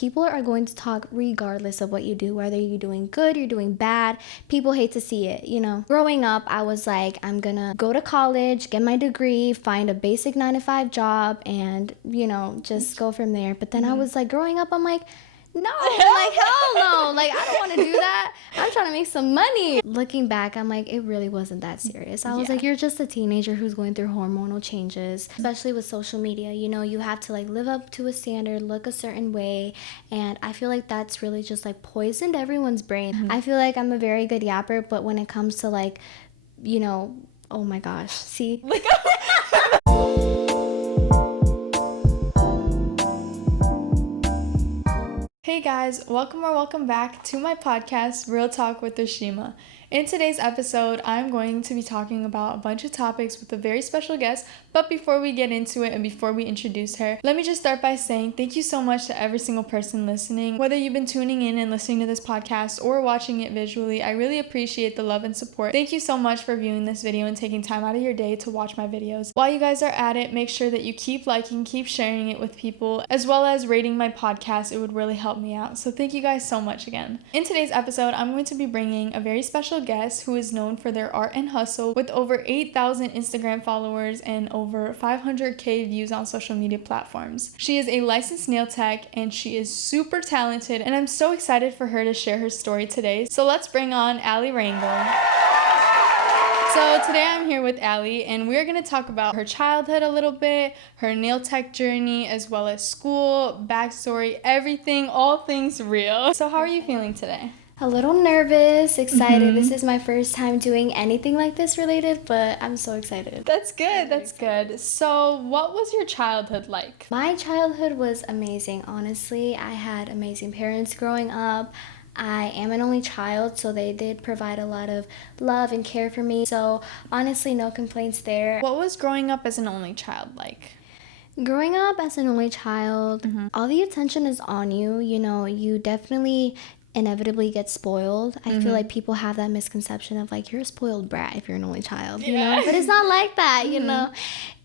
people are going to talk regardless of what you do, whether you're doing good, you're doing bad. People hate to see it, you know. Growing up, I was like, I'm gonna go to college, get my degree, find a basic 9-to-5 job, and, you know, just go from there. But then I was like, growing up, I'm like, no, like, hell no. Like, I don't want to do that. I'm trying to make some money. Looking back, I'm like, it really wasn't that serious. I was like, you're just a teenager who's going through hormonal changes, especially with social media. You know, you have to, like, live up to a standard, look a certain way. And I feel like that's really just, like, poisoned everyone's brain. I feel like I'm a very good yapper, but when it comes to, like, you know, oh my gosh, see? Hey guys, welcome back to my podcast, Real Talk with Rishima. In today's episode, I'm going to be talking about a bunch of topics with a very special guest, but before we get into it and before we introduce her, let me just start by saying thank you so much to every single person listening. Whether you've been tuning in and listening to this podcast or watching it visually, I really appreciate the love and support. Thank you so much for viewing this video and taking time out of your day to watch my videos. While you guys are at it, make sure that you keep liking, keep sharing it with people, as well as rating my podcast. It would really help me out. So thank you guys so much again. In today's episode, I'm going to be bringing a very special guest who is known for their art and hustle with over 8,000 Instagram followers and over 500k views on social media platforms. She is a licensed nail tech and she is super talented, and I'm so excited for her to share her story today. So let's bring on Ali Rango. So today I'm here with Ali, and we're going to talk about her childhood a little bit, her nail tech journey, as well as school, backstory, everything, all things real. So how are you feeling today? A little nervous, excited. This is my first time doing anything like this related, but I'm so excited. That's good. So what was your childhood like? My childhood was amazing, honestly. I had amazing parents growing up. I am an only child, so they did provide a lot of love and care for me. So honestly, no complaints there. What was growing up as an only child like? Growing up as an only child, all the attention is on you. You know, you definitely inevitably get spoiled. I feel like people have that misconception of like, you're a spoiled brat if you're an only child, you know, but it's not like that, you know.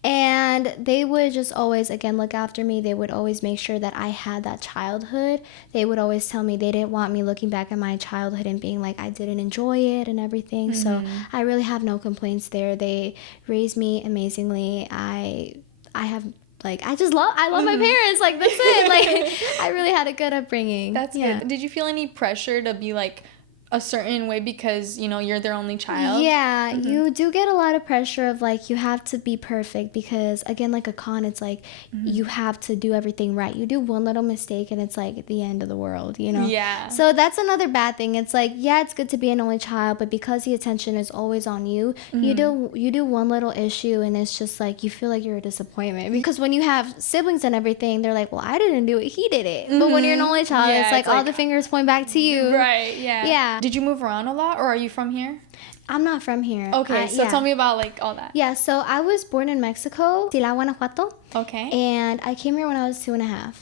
And they would just always, again, look after me. They would always make sure that I had that childhood. They would always tell me they didn't want me looking back at my childhood and being like, I didn't enjoy it and everything. So I really have no complaints there. They raised me amazingly. I love my parents. Like, that's it. Like, I really had a good upbringing. That's good. Did you feel any pressure to be like a certain way because, you know, you're their only child? Yeah, you do get a lot of pressure of like, you have to be perfect because, again, like a con, it's like you have to do everything right. You do one little mistake and it's like the end of the world, you know? Yeah. So that's another bad thing. It's like, yeah, it's good to be an only child, but because the attention is always on you, you do one little issue and it's just like, you feel like you're a disappointment. Because when you have siblings and everything, they're like, well, I didn't do it, he did it. But when you're an only child, it's like all the fingers point back to you. Right, yeah. Yeah. Did you move around a lot, or are you from here? I'm not from here. Okay, so tell me about like all that. Yeah, so I was born in Mexico, Tila, Guanajuato. Okay. And I came here when I was 2.5.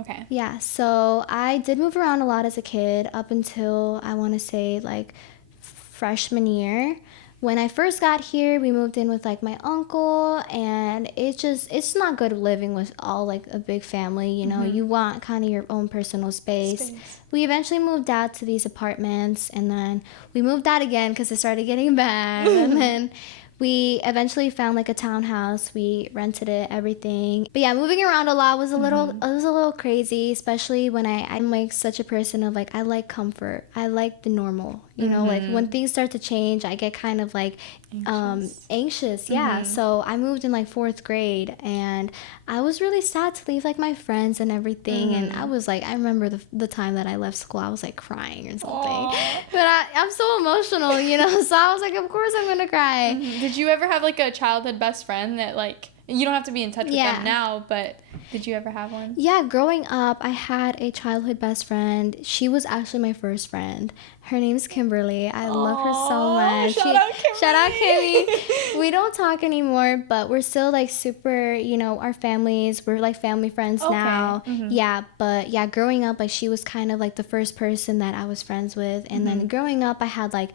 Okay. Yeah, so I did move around a lot as a kid up until, I want to say, like freshman year. When I first got here, we moved in with like my uncle, and it's not good living with all like a big family, you know. You want kind of your own personal space. We eventually moved out to these apartments, and then we moved out again because it started getting bad. And then we eventually found like a townhouse. We rented it, everything. But yeah, moving around a lot was a little crazy, especially when I'm like such a person of like, I like comfort. I like the normal, you know, like when things start to change, I get kind of like anxious. Yeah. So I moved in like 4th grade, and I was really sad to leave like my friends and everything. And I was like, I remember the time that I left school, I was like crying or something. But I'm so emotional, you know, so I was like, of course I'm gonna cry. Did you ever have like a childhood best friend that like, you don't have to be in touch with them now, but did you ever have one? Yeah, growing up, I had a childhood best friend. She was actually my first friend. Her name's Kimberly. I love her so much. Shout out Kimmy. We don't talk anymore, but we're still like super, you know, we're like family friends now. Yeah, but yeah, growing up, like she was kind of like the first person that I was friends with. And then growing up, I had like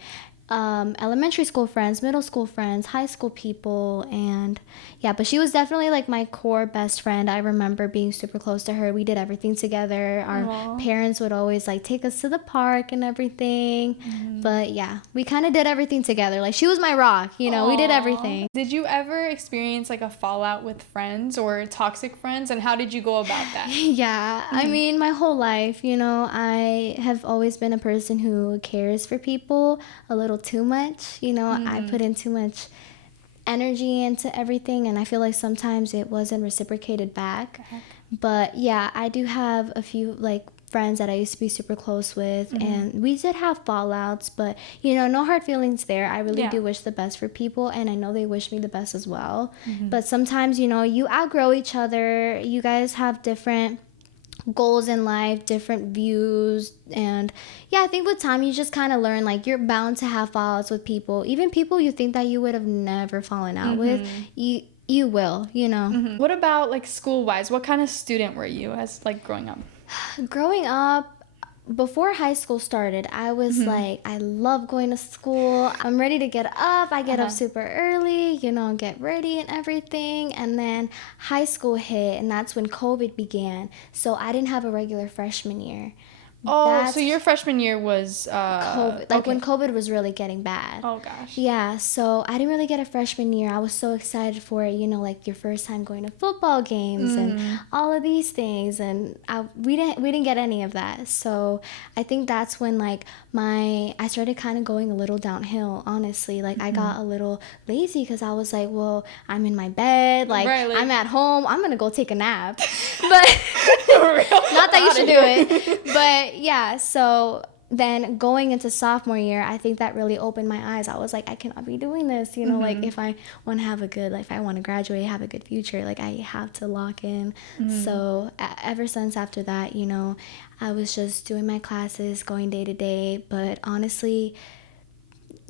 elementary school friends, middle school friends, high school people, and yeah, but she was definitely like my core best friend. I remember being super close to her. We did everything together. Our Aw. parents would always like take us to the park and everything. But yeah, we kind of did everything together. Like she was my rock, you know, we did Aw. everything. Did you ever experience like a fallout with friends or toxic friends, and how did you go about that? Yeah, I mean, my whole life, you know, I have always been a person who cares for people a little too much. You know, I put in too much energy into everything, and I feel like sometimes it wasn't reciprocated back. But yeah, I do have a few like friends that I used to be super close with, and we did have fallouts, but you know, no hard feelings there. I really do wish the best for people, and I know they wish me the best as well. But sometimes, you know, you outgrow each other. You guys have different goals in life, different views, and yeah, I think with time you just kind of learn like you're bound to have fallouts with people, even people you think that you would have never fallen out with. You will, you know. What about like school wise? What kind of student were you as like growing up? Growing up, before high school started, I was like, I love going to school. I'm ready to get up. I get up super early, you know, get ready and everything. And then high school hit, and that's when COVID began. So I didn't have a regular freshman year. Oh, so your freshman year was COVID, like when COVID was really getting bad. Oh gosh. Yeah, so I didn't really get a freshman year. I was so excited for it, you know, like your first time going to football games and all of these things, and we didn't get any of that. So I think that's when like I started kind of going a little downhill, honestly. Like I got a little lazy because I was like, well, I'm in my bed, like I'm at home, I'm gonna go take a nap. But not that you should do it, but yeah, so then going into sophomore year, I think that really opened my eyes. I was like, I cannot be doing this, you know, like if I want to have a good, like if I want to graduate, have a good future, like I have to lock in. So ever since after that, you know, I was just doing my classes, going day to day, but honestly,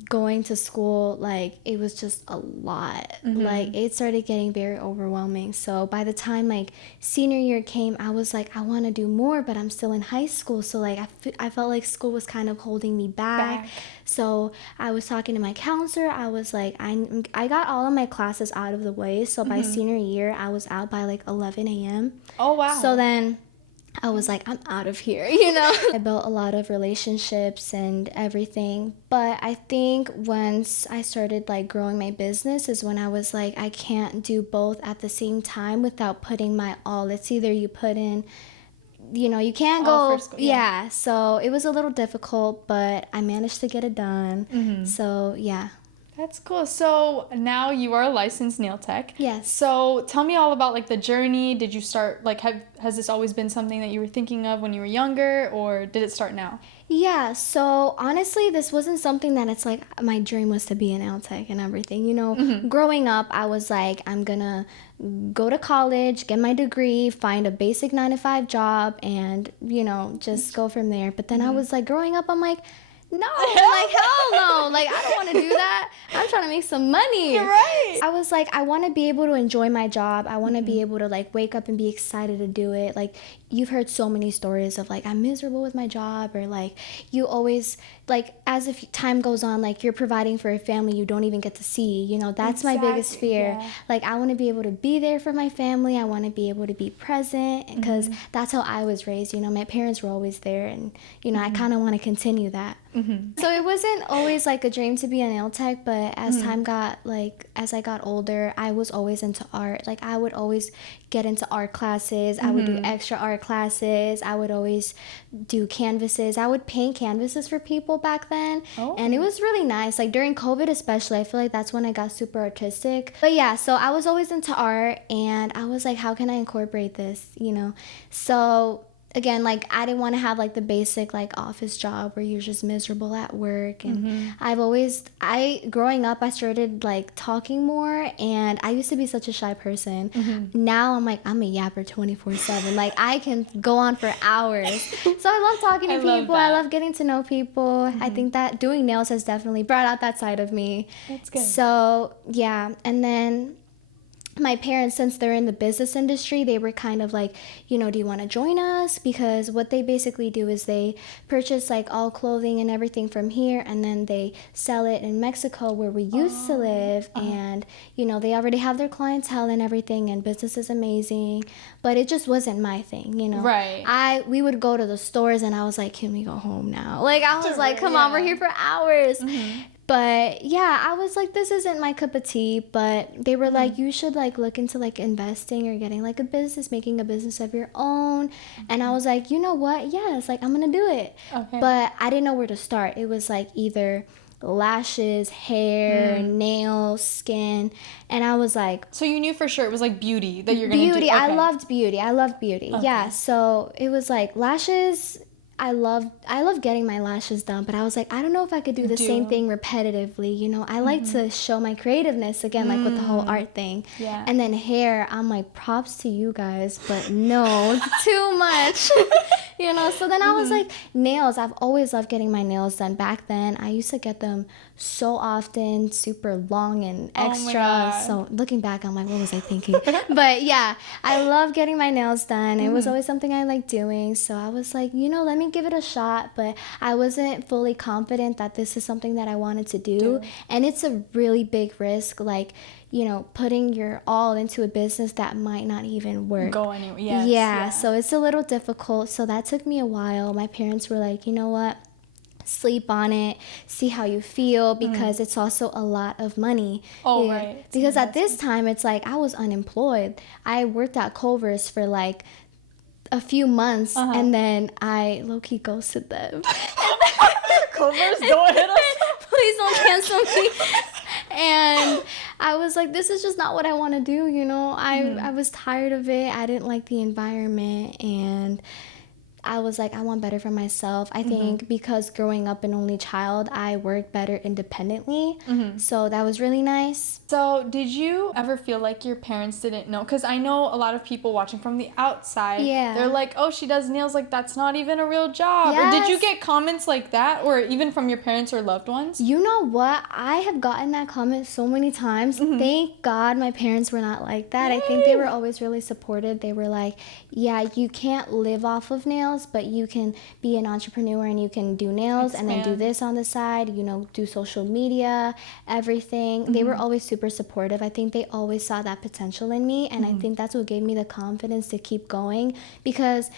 going to school, like it was just a lot. Like it started getting very overwhelming. So by the time like senior year came, I was like, I want to do more, but I'm still in high school, so like I felt like school was kind of holding me back. So I was talking to my counselor. I was like, I got all of my classes out of the way, so by senior year I was out by like 11 a.m. Oh wow. So then I was like, I'm out of here, you know? I built a lot of relationships and everything. But I think once I started like growing my business is when I was like, I can't do both at the same time without putting my all. It's either you put in, you know, you can't go. School, yeah. So it was a little difficult, but I managed to get it done. So yeah. That's cool. So now you are a licensed nail tech. Yes. So tell me all about like the journey. Did you start like has this always been something that you were thinking of when you were younger, or did it start now? Yeah, so honestly, this wasn't something that it's like my dream was to be an nail tech and everything. You know, growing up, I was like, I'm gonna go to college, get my degree, find a basic 9-to-5 job, and, you know, just go from there. But then I was like, growing up, I'm like, no, like, hell no. Like, I don't want to do that. I'm trying to make some money. You're right. I was like, I want to be able to enjoy my job. I want to be able to, like, wake up and be excited to do it. Like, you've heard so many stories of, like, I'm miserable with my job, or, like, you always, like, as if time goes on, like, you're providing for a family you don't even get to see. You know, that's my biggest fear. Yeah. Like, I want to be able to be there for my family. I want to be able to be present, because that's how I was raised. You know, my parents were always there, and, you know, I kind of want to continue that. So it wasn't always like a dream to be a nail tech, but as time got, like, as I got older, I was always into art. Like, I would always get into art classes. I would do extra art classes. I would always do canvases. I would paint canvases for people back then. And it was really nice. Like, during COVID especially, I feel like that's when I got super artistic. But yeah, so I was always into art, and I was like, how can I incorporate this, you know? So again, like, I didn't want to have, like, the basic, like, office job where you're just miserable at work. And growing up, I started, like, talking more, and I used to be such a shy person. Now I'm like, I'm a yapper 24/7. Like, I can go on for hours. So I love talking to people. I love getting to know people. I think that doing nails has definitely brought out that side of me. That's good. So, yeah. And then my parents, since they're in the business industry, they were kind of like, do you want to join us? Because what they basically do is they purchase like all clothing and everything from here, and then they sell it in Mexico where we used to live. And they already have their clientele and everything, and business is amazing, but it just wasn't my thing. Right. We would go to the stores and I was like, can we go home now? Like, I was like, come on, we're here for hours. But yeah, I was like, this isn't my cup of tea. But they were like, you should like look into like investing or getting like a business, making a business of your own. And I was like, you know what? Yes, like I'm gonna do it. Okay. But I didn't know where to start. It was like either lashes, hair, nails, skin, and I was like, so you knew for sure it was like beauty that you're gonna do. beauty. Okay. I loved beauty. Okay. Yeah. So it was like lashes. I love getting my lashes done, but I was like, I don't know if I could do the same thing repetitively. I like to show my creativeness again, like with the whole art thing. Yeah. And then hair, I'm like, props to you guys, but no, too much. So then I was like, nails, I've always loved getting my nails done. Back then, I used to get them so often, super long and extra. So looking back, I'm like, what was I thinking? But yeah, I love getting my nails done. It was always something I liked doing. So I was like, let me give it a shot. But I wasn't fully confident that this is something that I wanted to do. And it's a really big risk, like, putting your all into a business that might not even work. Go anywhere. Yes. Yeah, so it's a little difficult. So that took me a while. My parents were like, you know what? Sleep on it, see how you feel, because it's also a lot of money. Oh, right. Because at this time, it's like I was unemployed. I worked at Culver's for like a few months, and then I low-key ghosted them. Culver's, don't hit us. Please don't cancel me. And I was like, this is just not what I want to do, I was tired of it. I didn't like the environment, and I was like, I want better for myself. I think because growing up an only child, I worked better independently. So that was really nice. So did you ever feel like your parents didn't know? Because I know a lot of people watching from the outside, they're like, oh, she does nails, like that's not even a real job. Yes. Or did you get comments like that, or even from your parents or loved ones? You know what? I have gotten that comment so many times. Thank God my parents were not like that. Yay. I think they were always really supportive. They were like, yeah, you can't live off of nails, but you can be an entrepreneur and you can do nails and then do this on the side, do social media, everything. They were always super supportive. I think they always saw that potential in me, and I think that's what gave me the confidence to keep going, because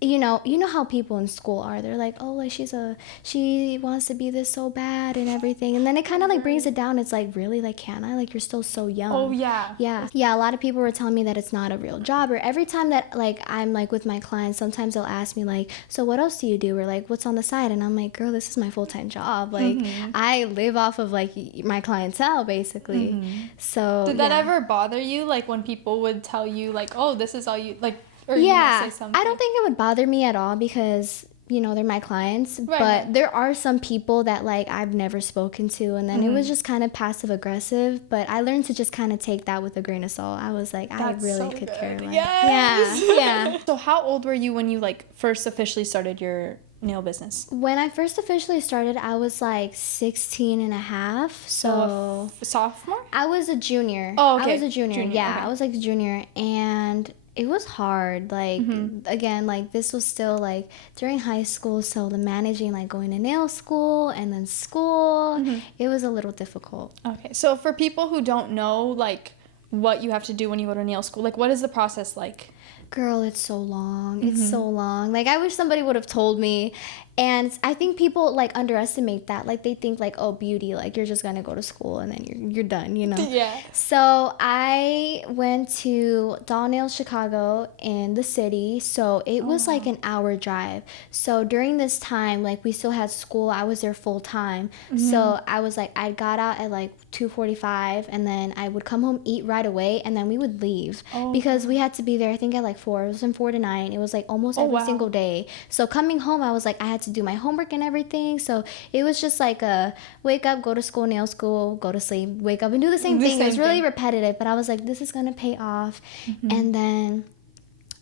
you know how people in school are. They're like, oh, like she wants to be this so bad and everything, and then it kind of like brings it down. It's like, really, like, can I? Like, you're still so young. Oh yeah. A lot of people were telling me that it's not a real job. Or every time that like I'm like with my clients, sometimes they'll ask me like, so what else do you do, or like what's on the side? And I'm like, girl, this is my full-time job. Like I live off of like my clientele basically. So did that ever bother you, like when people would tell you like, oh, this is all you like? Or yeah, you say something? I don't think it would bother me at all, because they're my clients. Right. But there are some people that like I've never spoken to, and then it was just kind of passive aggressive. But I learned to just kind of take that with a grain of salt. I was like, I really could care less. Yes. Yeah. So how old were you when you like first officially started your nail business? When I first officially started, I was like 16 and a half. So a sophomore? I was a junior. Oh, okay. I was a junior. Yeah, okay. I was like a junior, and it was hard. Like, again, like this was still like during high school, so the managing like going to nail school and then school, it was a little difficult. Okay, so for people who don't know like what you have to do when you go to nail school, like what is the process like? Girl, it's so long. It's so long. Like, I wish somebody would have told me. And I think people like underestimate that. Like, they think like, oh, beauty, like you're just gonna go to school and then you're done, Yeah. So I went to Doll Nails Chicago in the city. So it was like an hour drive. So during this time, like we still had school. I was there full time. So I was like, I got out at like 2:45, and then I would come home, eat right away, and then we would leave because we had to be there. I think at like 4. It was from 4 to 9. It was like almost every single day. So coming home, I was like, I had to do my homework and everything. So it was just like a wake up, go to school, nail school, go to sleep, wake up and do the same thing. It was really repetitive, but I was like, this is gonna pay off. And then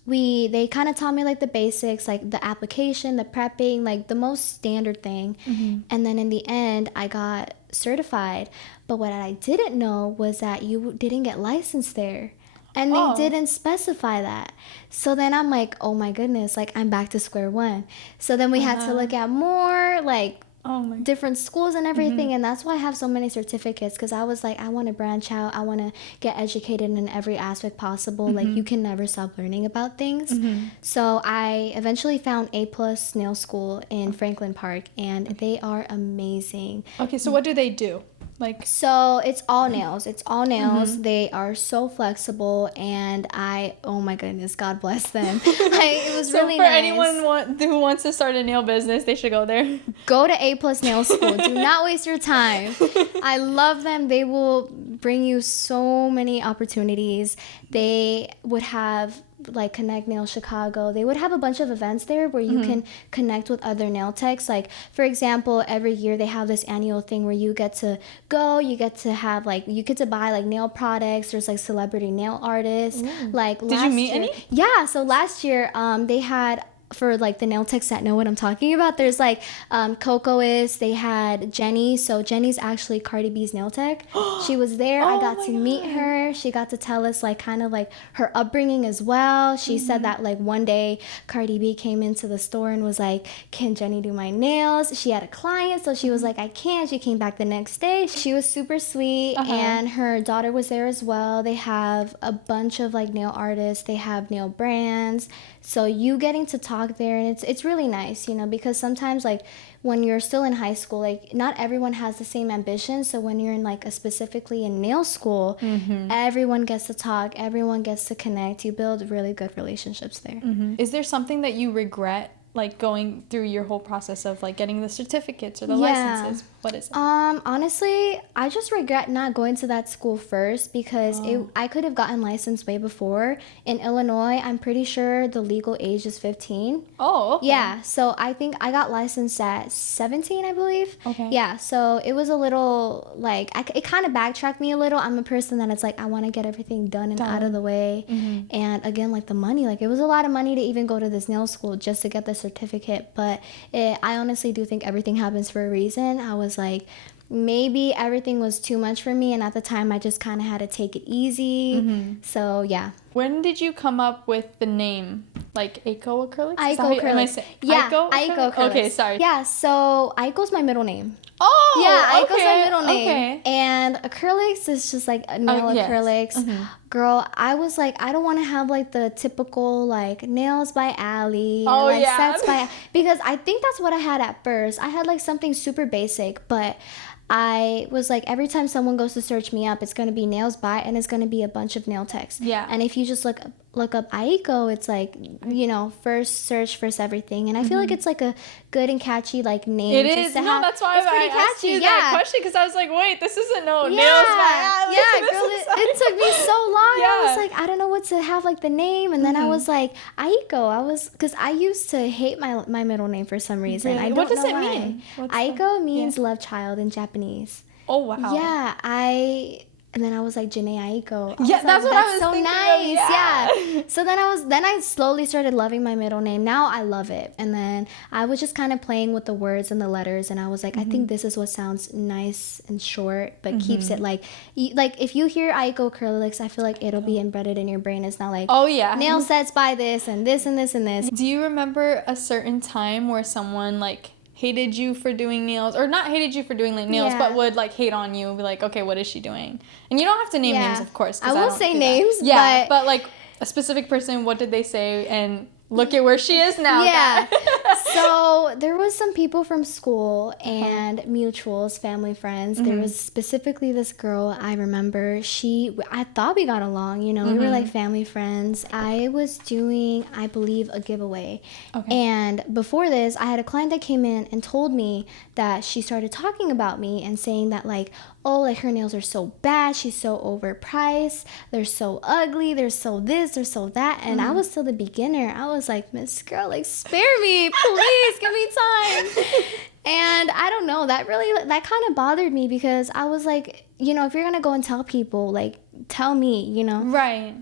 they kind of taught me like the basics, like the application, the prepping, like the most standard thing. And then in the end, I got certified. But what I didn't know was that you didn't get licensed there. And they didn't specify that. So then I'm like, oh my goodness, like I'm back to square one. So then we had to look at more like different schools and everything. And that's why I have so many certificates, because I was like, I want to branch out. I want to get educated in every aspect possible. Like you can never stop learning about things. So I eventually found A+ Nail School in Franklin Park, and they are amazing. Okay, so what do they do? Like, so it's all nails. They are so flexible, and oh my goodness, God bless them. It was really for nice. anyone who wants to start a nail business, they should go there. Go to A+ Nail School. Do not waste your time. I love them. They will bring you so many opportunities. They would have like Connect Nail Chicago. They would have a bunch of events there where you can connect with other nail techs. Like, for example, every year they have this annual thing where you get to go, you get to have like, you get to buy like nail products. There's like celebrity nail artists. Like, did you meet any? Yeah, so last year they had, for like the nail techs that know what I'm talking about, there's like Cocois, they had Jenny. So Jenny's actually Cardi B's nail tech. She was there. I got to meet her. She got to tell us like kind of like her upbringing as well. She said that like one day Cardi B came into the store and was like, can Jenny do my nails? She had a client, so she was like, I can't. She came back the next day. She was super sweet, and her daughter was there as well. They have a bunch of like nail artists. They have nail brands. So you getting to talk there, and it's really nice, you know, because sometimes like when you're still in high school, like not everyone has the same ambition. So when you're in like specifically in nail school, everyone gets to talk, everyone gets to connect. You build really good relationships there. Is there something that you regret, like going through your whole process of like getting the certificates or the licenses? What is it? Honestly, I just regret not going to that school first, because I could have gotten licensed way before. In Illinois, I'm pretty sure the legal age is 15. Oh, okay. Yeah, so I think I got licensed at 17, I believe. Okay. Yeah, so it was a little like, it kind of backtracked me a little. I'm a person that it's like, I want to get everything done and out of the way. And again, like the money, like it was a lot of money to even go to this nail school just to get the certificate. But I honestly do think everything happens for a reason. I was like, maybe everything was too much for me, and at the time I just kind of had to take it easy. So yeah. When did you come up with the name, like Aiko Acrylics? Aiko Acrylics. Yeah, Aiko Acrylics. Okay, sorry. Yeah, so Aiko's my middle name. Oh, yeah, okay. Aiko's my middle name. Okay. And acrylics is just like nail acrylics. Girl, I was like, I don't want to have like the typical like nails by Ally or like sets by, because I think that's what I had at first. I had like something super basic, but I was like, every time someone goes to search me up, it's going to be nails by, and it's going to be a bunch of nail techs. Yeah. And if you just look up Aiko, it's like, you know, first search, first everything. And I feel like it's like a good and catchy like name. It is. No, that's why I asked you that question, because I was like, wait, this isn't nails by Ally. Yeah, girl, it took me so long. I was like, I don't know what to have like the name. And then I was like, Aiko. Because I used to hate my middle name for some reason. Really? I don't what does know it why. mean? Aiko means love child in Japanese. Oh, wow. Yeah, and then I was like, Janae Aiko. Yeah, that's what I was so thinking nice. of, Yeah. So then I slowly started loving my middle name. Now I love it. And then I was just kind of playing with the words and the letters, and I was like, I think this is what sounds nice and short, but keeps it like if you hear Aiko Acrylics, I feel like it'll be embedded in your brain. It's not like, nail sets by this and this and this and this. Do you remember a certain time where someone like hated you for doing nails, or not hated you for doing like nails, but would like hate on you and be like, okay, what is she doing? And you don't have to name names, of course. I will say names, but like a specific person, what did they say? And look at where she is now. Yeah. So there was some people from school and mutuals, family friends. There was specifically this girl I remember. I thought we got along, you know, we were like family friends. I was doing, I believe, a giveaway. Okay. And before this, I had a client that came in and told me that she started talking about me and saying that like, oh, like her nails are so bad, she's so overpriced, they're so ugly, they're so this, they're so that. And I was still the beginner. I was like, Miss Girl, like spare me, please give me time. And I don't know, that kind of bothered me, because I was like, you know, if you're gonna go and tell people, like tell me, you know. Right.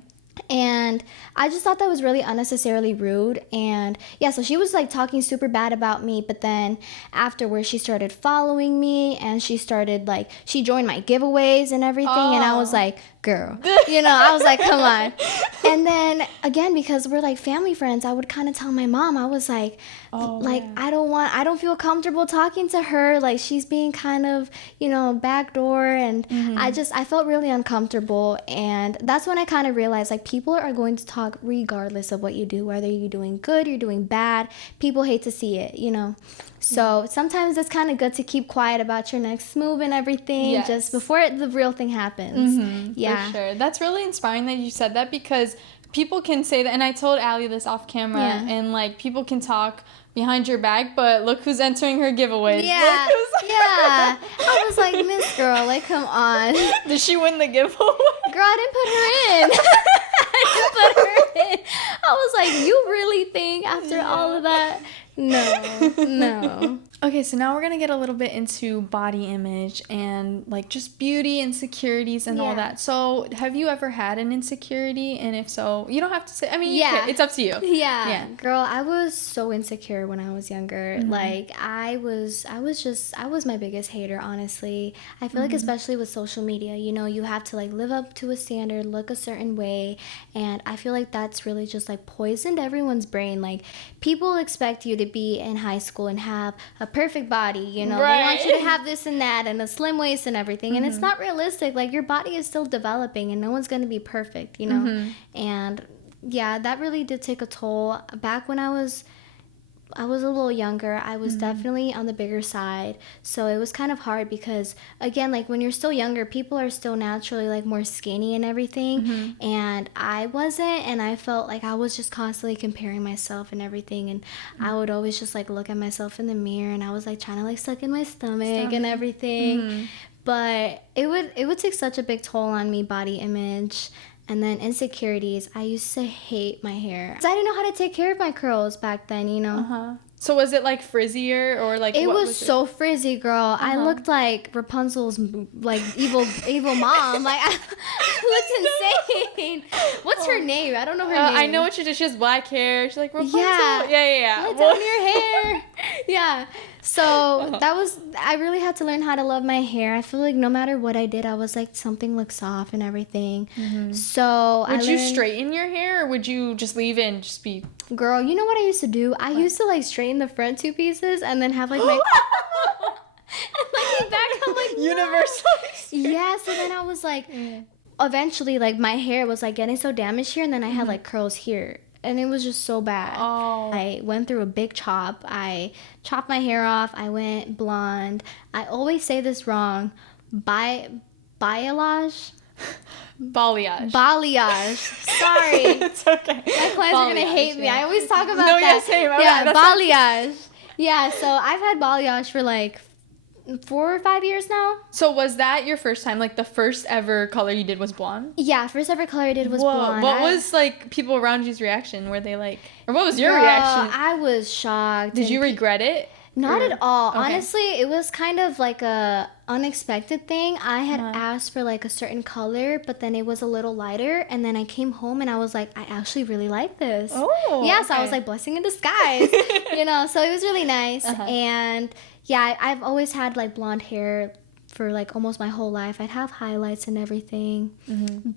And I just thought that was really unnecessarily rude. And yeah, so she was like talking super bad about me, but then afterwards she started following me, and she started like, she joined my giveaways and everything. And I was like, girl. I was like, come on. And then again, because we're like family friends, I would kind of tell my mom, I was like, I don't feel comfortable talking to her. Like, she's being kind of, backdoor. And I felt really uncomfortable. And that's when I kind of realized, like, people are going to talk regardless of what you do, whether you're doing good, you're doing bad. People hate to see it, So sometimes it's kind of good to keep quiet about your next move and everything just before the real thing happens. For sure. That's really inspiring that you said that, because people can say that, and I told Allie this off camera, and like, people can talk behind your back, but look who's entering her giveaways. Yeah. I was like, Miss Girl, like, come on. Did she win the giveaway? Girl, I didn't put her in. I didn't put her in. I was like, you really think after all of that? No. Okay, so now we're going to get a little bit into body image and like just beauty, insecurities, and all that. So have you ever had an insecurity? And if so, you don't have to say, I mean, it's up to you. Yeah. Girl, I was so insecure when I was younger. Like, I was my biggest hater, honestly. I feel like, especially with social media, you have to like live up to a standard, look a certain way. And I feel like that's really just like poisoned everyone's brain. Like, people expect you to be in high school and have a perfect body, They want you to have this and that and a slim waist and everything. And it's not realistic. Like, your body is still developing and no one's going to be perfect, And yeah, that really did take a toll. Back when I was a little younger, I was definitely on the bigger side. So it was kind of hard because, again, like, when you're still younger, people are still naturally like more skinny and everything. And I wasn't, and I felt like I was just constantly comparing myself and everything. And I would always just like look at myself in the mirror, and I was like trying to like suck in my stomach and everything. But it would take such a big toll on me, body image. And then insecurities. I used to hate my hair. 'Cause I didn't know how to take care of my curls back then, So was it like frizzier or like it was so frizzy, girl. I looked like Rapunzel's like evil mom. Like, I looked insane. What's her name? I don't know her name. I know what she did. She has black hair. She's like Rapunzel. Yeah. Let down your hair. Yeah. So I really had to learn how to love my hair. I feel like no matter what I did, I was like, something looks off and everything. So would you straighten your hair, or would you just leave it and just be? Girl, you know what I used to do? I used to like straighten the front two pieces and then have like my and like the back. I'm like, universal. Yeah. So then I was like, eventually, like, my hair was like getting so damaged here, and then I had like curls here. And it was just so bad. I went through a big chop. I chopped my hair off. I went blonde. I always say this wrong. Balayage? Balayage. Sorry. It's okay. My clients are going to hate me. I always talk about that. Yeah, same. Yeah, balayage. Yeah, so I've had balayage for like 4 or 5 years now. So was that your first time? Like, the first ever color you did was blonde? Yeah, first ever color I did was blonde. What was like people around you's reaction? Were they like, or what was your reaction? I was shocked. Did you regret it? Not at all. Okay. Honestly, it was kind of like a unexpected thing. I had asked for like a certain color, but then it was a little lighter, and then I came home and I was like, I actually really like this. Oh. Yeah, so I was like, blessing in disguise. So it was really nice. And yeah, I've always had like blonde hair for like almost my whole life. I'd have highlights and everything.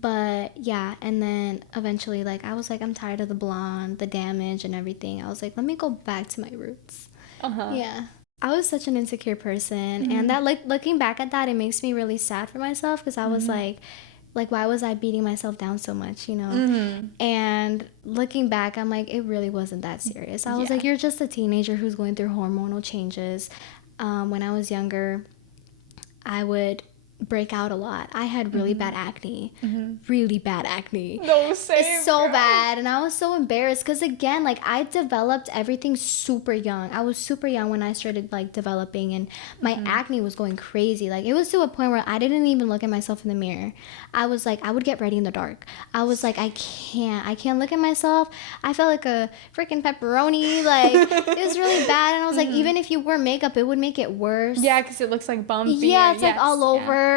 But yeah, and then eventually, like, I was like, I'm tired of the blonde, the damage and everything. I was like, let me go back to my roots. Yeah. I was such an insecure person. And that, like, looking back at that, it makes me really sad for myself, because I was like, why was I beating myself down so much, And looking back, I'm like, it really wasn't that serious. I was like, you're just a teenager who's going through hormonal changes. When I was younger, I would break out a lot. I had really bad acne. Really bad acne. No, same. It's so bad. And I was so embarrassed because, again, like, I developed everything super young. I was super young when I started like developing, and my acne was going crazy. Like, it was to a point where I didn't even look at myself in the mirror. I was like, I would get ready in the dark. I was like, I can't look at myself. I felt like a freaking pepperoni. Like, it was really bad. And I was like, even if you wear makeup, it would make it worse. Yeah, because it looks like bumpy. Yeah, it's like all over.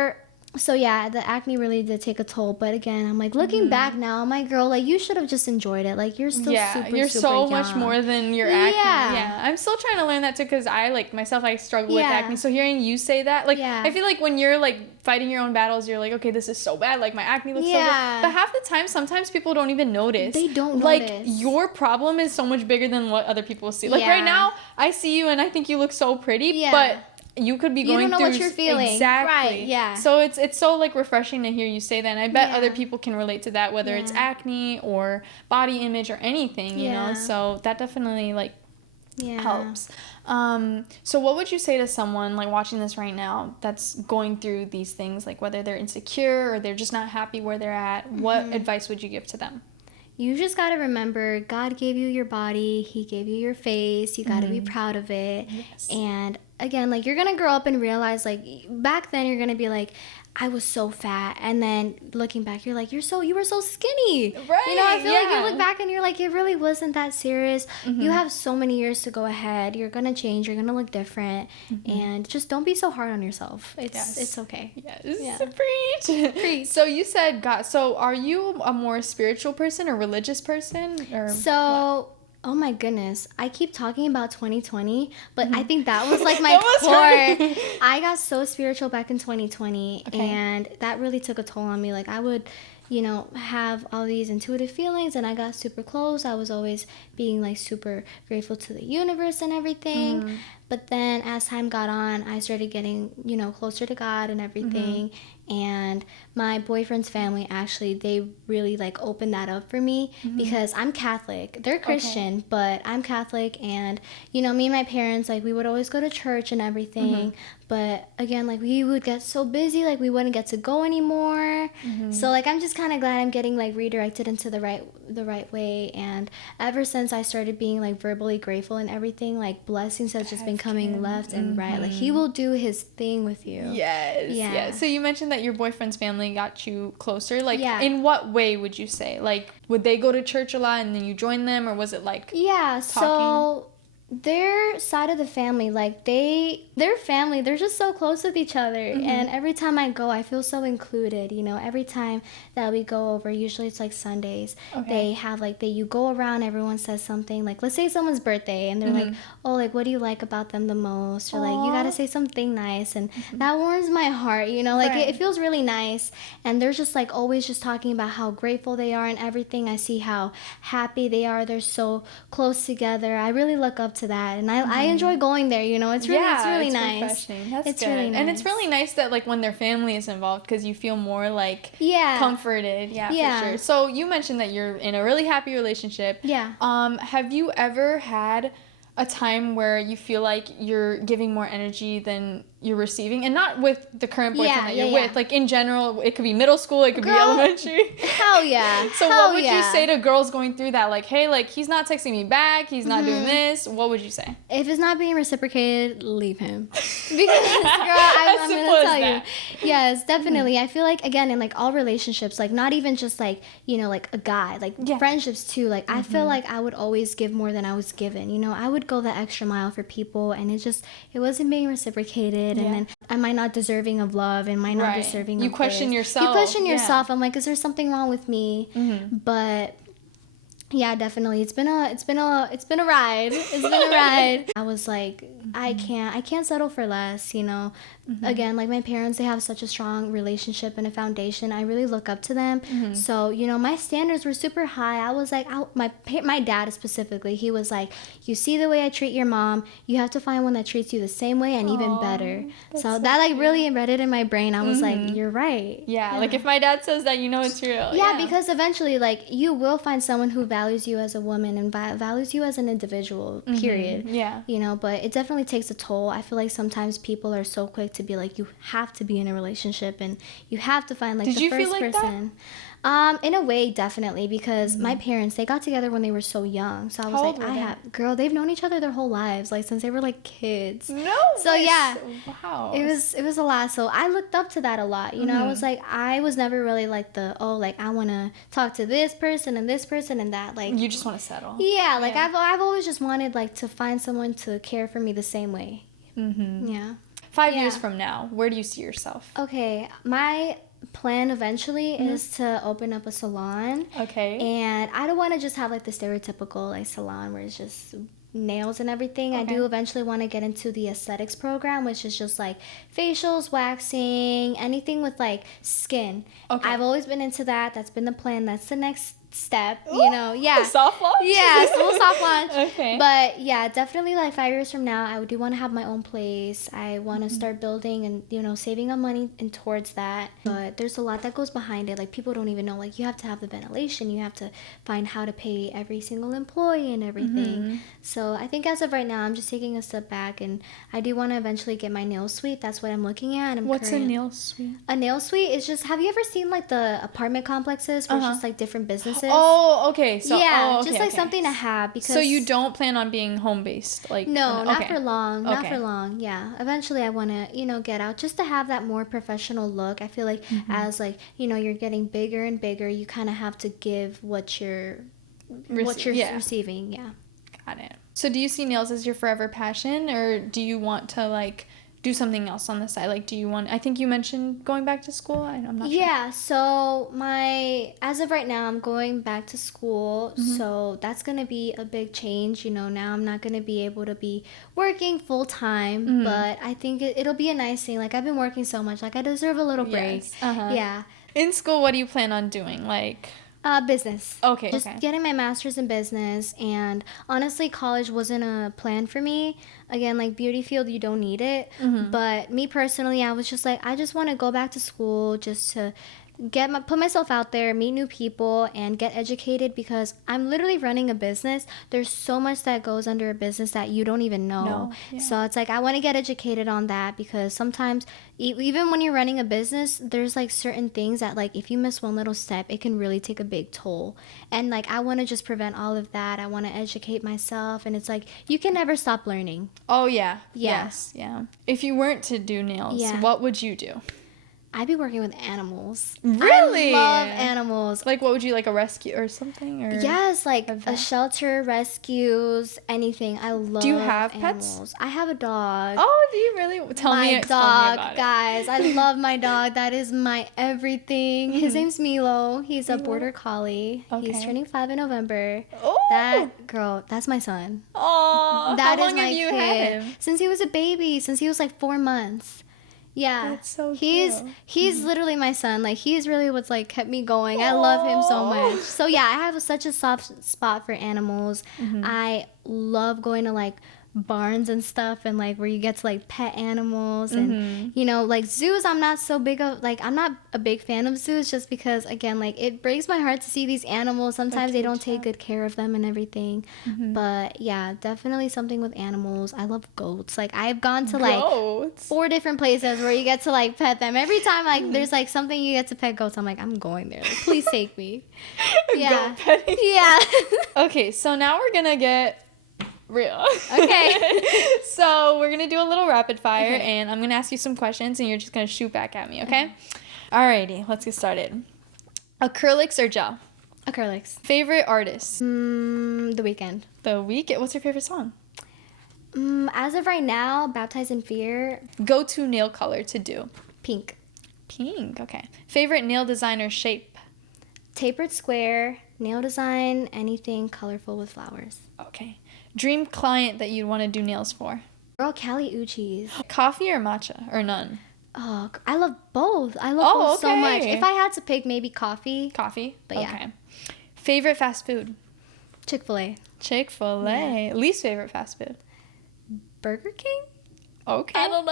So yeah, the acne really did take a toll. But again, I'm like looking back now, I'm like, girl, like you should have just enjoyed it. Like you're still You're super so young. much more than your acne. Yeah, I'm still trying to learn that too, because I like myself, I struggle with acne. So hearing you say that, like, I feel like when you're like fighting your own battles, you're like, okay, this is so bad. Like my acne looks so bad. But half the time, sometimes people don't even notice. They don't like, notice. Your problem is so much bigger than what other people see. Like right now, I see you and I think you look so pretty, but you could be going through. You don't know what you're feeling. Exactly. Right, yeah. So it's so like refreshing to hear you say that. And I bet other people can relate to that, whether it's acne or body image or anything, you know? So that definitely like helps. So what would you say to someone like watching this right now that's going through these things, like whether they're insecure or they're just not happy where they're at? What advice would you give to them? You just got to remember, God gave you your body. He gave you your face. You got to be proud of it. Yes. And again, like you're going to grow up and realize like back then you're going to be like, I was so fat. And then looking back, you're like, you were so skinny. Right. You know, I feel like you look back and you're like, it really wasn't that serious. You have so many years to go ahead. You're going to change. You're going to look different. And just don't be so hard on yourself. It's okay. Yes. Yeah. Preach. So you said God. So are you a more spiritual person or religious person? Or what? Oh my goodness. I keep talking about 2020, but I think that was like my core. I got so spiritual back in 2020, and that really took a toll on me. Like I would, have all these intuitive feelings, and I got super close. I was always being like super grateful to the universe and everything. But then as time got on, I started getting, closer to God and everything. And my boyfriend's family, actually, they really like opened that up for me because I'm Catholic. They're Christian, but I'm Catholic. And, me and my parents, like we would always go to church and everything. But again, like we would get so busy, like we wouldn't get to go anymore. So like I'm just kind of glad I'm getting like redirected into the right way. And ever since I started being like verbally grateful and everything, like blessings has just been coming left and right. Like he will do his thing with you. Yes. So you mentioned that your boyfriend's family got you closer. Like in what way would you say? Like would they go to church a lot and then you joined them, or was it like talking? So their side of the family, like their family, they're just so close with each other. And every time I go, I feel so included. Every time that we go over, usually it's like Sundays, they have like you go around, everyone says something, like let's say someone's birthday and they're like, oh, like what do you like about them the most, or like you gotta say something nice, and that warms my heart. Like it feels really nice. And they're just like always just talking about how grateful they are and everything. I see how happy they are. They're so close together. I really look up to that, and I enjoy going there. It's really nice. Refreshing. That's good. Really nice. And it's really nice that like when their family is involved, because you feel more like comforted. For sure. So you mentioned that you're in a really happy relationship. Have you ever had a time where you feel like you're giving more energy than you're receiving? And not with the current boyfriend that you're with. Like in general, it could be middle school, it could be elementary. Hell yeah. So what would you say to girls going through that? Like, hey, like he's not texting me back, he's not doing this. What would you say? If it's not being reciprocated, leave him. Because girl, I'm gonna tell you. Yes, definitely. I feel like, again, in like all relationships, like not even just like, like a guy, like friendships too. Like I feel like I would always give more than I was given. I would go the extra mile for people, and it wasn't being reciprocated. And then am I not deserving of love? Am I not deserving of question this? yourself. You question yourself. I'm like, is there something wrong with me? But yeah, definitely. It's been a ride. It's been a ride. I was like, I can't settle for less, Again, like my parents, they have such a strong relationship and a foundation. I really look up to them. So, my standards were super high. I was like, my dad specifically, he was like, you see the way I treat your mom, you have to find one that treats you the same way and even better. So that like really embedded in my brain. I was like, you're right. Yeah, like if my dad says that, it's real. Yeah, because eventually, like, you will find someone who values you as a woman and values you as an individual, period. But it definitely takes a toll. I feel like sometimes people are so quick to be like, you have to be in a relationship and you have to find like the first person. In a way, definitely, because my parents, they got together when they were so young. So I was like, girl, they've known each other their whole lives, like since they were like kids. So yeah, wow, it was a lot. So I looked up to that a lot. I was like, I was never really like I want to talk to this person and this person and that. Like you just want to settle. Yeah, I've always just wanted like to find someone to care for me the same way. Yeah. years from now, where do you see yourself? Okay, my plan eventually is to open up a salon. Okay. And I don't want to just have like the stereotypical like salon where it's just nails and everything. I do eventually want to get into the aesthetics program, which is just like facials, waxing, anything with like skin. Okay. I've always been into that. That's been the plan. That's the next step, you know. Yeah, soft launch. Yeah, it's a little soft launch. Okay. But yeah, definitely like 5 years from now, I do want to have my own place. I want to start building and, you know, saving up money and towards that. But there's a lot that goes behind it. Like people don't even know, like you have to have the ventilation, you have to find how to pay every single employee and everything. So I think as of right now, I'm just taking a step back, and I do want to eventually get my nail suite. That's what I'm looking at. What's a nail suite? A nail suite is just, have you ever seen like the apartment complexes where it's just like different businesses? Oh, okay. So yeah, just like something to have. Because so you don't plan on being home based, like no, not for long. Not for long. Yeah, eventually I want to, you know, get out just to have that more professional look. I feel like as like, you know, you're getting bigger and bigger, you kind of have to give what you're receiving. Yeah. Got it. So do you see nails as your forever passion, or do you want to like do something else on the side? Like, do you want, I think you mentioned going back to school. I'm not sure. Yeah, so as of right now, I'm going back to school. So that's going to be a big change. You know, now I'm not going to be able to be working full time, but I think it'll be a nice thing. Like, I've been working so much. Like, I deserve a little break. Yes. Yeah. In school, what do you plan on doing? Like... business. Okay. Just getting my master's in business, and honestly, college wasn't a plan for me. Again, like beauty field, you don't need it. But me personally, I was just like, I just want to go back to school just to put myself out there, meet new people, and get educated, because I'm literally running a business. There's so much that goes under a business that you don't even know. So it's like I want to get educated on that, because sometimes even when you're running a business, there's like certain things that like if you miss one little step, it can really take a big toll. And like I want to just prevent all of that. I want to educate myself, and it's like you can never stop learning. Oh yeah. Yes. Yeah. If you weren't to do nails, what would you do? I'd be working with animals. Really? I love animals. Like, what would you, like a rescue or something? Or yes, like a shelter, rescues, anything. I love. Do you have animals. pets? I have a dog. Oh, do you really? Tell me about guys. I love my dog. That is my everything. His name's Milo. He's a border collie. Okay. He's turning 5 in November. Oh. That's my son. Oh, that how is long my have you kid. Had him? Since he was a baby. Since he was like 4 months. Yeah, that's so cute. He's literally my son. Like, he's really what's like kept me going. I love him so much. So yeah, I have such a soft spot for animals. I love going to like barns and stuff, and like where you get to like pet animals, and you know, like zoos. I'm not a big fan of zoos, just because again, like it breaks my heart to see these animals. Sometimes they don't take good care of them and everything. But yeah, definitely something with animals. I love goats. Like I've gone to like 4 different places where you get to like pet them. Every time like there's like something you get to pet goats, I'm like, I'm going there. Like, please take me. Yeah. Goat petting. Yeah. Okay, so now we're gonna get real. Okay. So we're gonna do a little rapid fire, and I'm gonna ask you some questions, and you're just gonna shoot back at me, okay? Alrighty, let's get started. Acrylics or gel? Acrylics. Favorite artist? The Weeknd. The Weeknd. What's your favorite song? As of right now, Baptized in Fear. Go-to nail color to do? Pink. Pink, okay. Favorite nail design or shape? Tapered square, nail design, anything colorful with flowers. Okay. Dream client that you'd want to do nails for? Girl, Cali Uchis. Coffee or matcha, or none? Oh, I love both. I love both so much. If I had to pick, maybe coffee. Coffee? But yeah. Okay. Favorite fast food? Chick-fil-A. Chick-fil-A. Yeah. Least favorite fast food? Burger King? Okay. I don't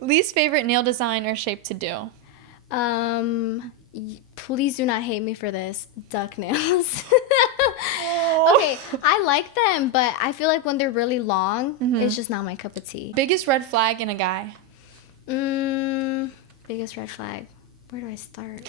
know. Least favorite nail design or shape to do? Please do not hate me for this. Duck nails. Okay, I like them, but I feel like when they're really long, it's just not my cup of tea. Biggest red flag in a guy? Biggest red flag. Where do I start?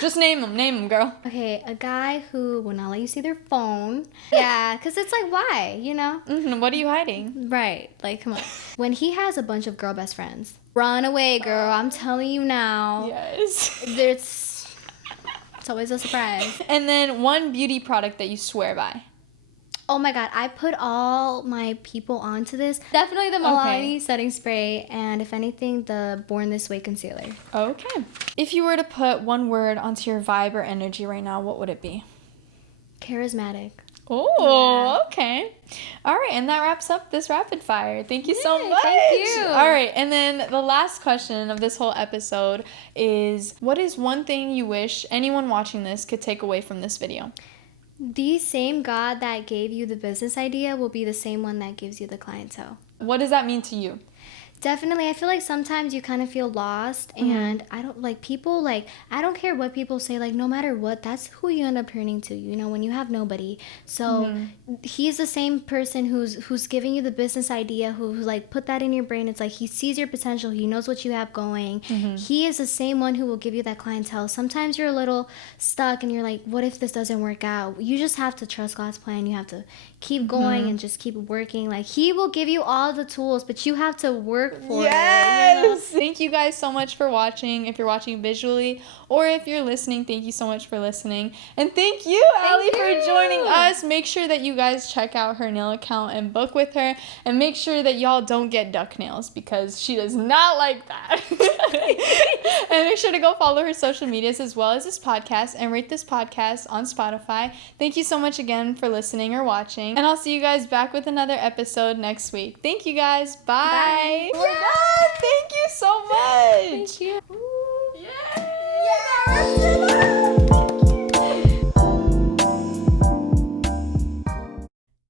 Just name them, girl. Okay, a guy who will not let you see their phone. Yeah, because it's like, why, you know? What are you hiding? Right, like, come on. When he has a bunch of girl best friends, run away, girl. I'm telling you now. Yes. It's always a surprise. And then one beauty product that you swear by? Oh my god, I put all my people onto this. Definitely the Milani setting spray, and if anything, the Born This Way concealer. Okay. If you were to put one word onto your vibe or energy right now, what would it be? Charismatic. Oh, okay. All right, and that wraps up this rapid fire. Thank you so much. Thank you. All right, and then the last question of this whole episode is, what is one thing you wish anyone watching this could take away from this video? The same God that gave you the business idea will be the same one that gives you the clientele. What does that mean to you? Definitely. I feel like sometimes you kind of feel lost, and I don't like people, like, I don't care what people say, like, no matter what, that's who you end up turning to, you know, when you have nobody. So he's the same person who's giving you the business idea, who like put that in your brain. It's like he sees your potential, he knows what you have going. He is the same one who will give you that clientele. Sometimes you're a little stuck and you're like, what if this doesn't work out? You just have to trust God's plan. You have to keep going and just keep working. Like, he will give you all the tools, but you have to work for it. You know? Thank you guys so much for watching. If you're watching visually or if you're listening, thank you so much for listening. And thank you, Allie, for joining us. Make sure that you guys check out her nail account and book with her. And make sure that y'all don't get duck nails because she does not like that. And make sure to go follow her social medias as well as this podcast and rate this podcast on Spotify. Thank you so much again for listening or watching. And I'll see you guys back with another episode next week. Thank you guys. Bye. Thank you so much. Thank you. Yay! Yeah!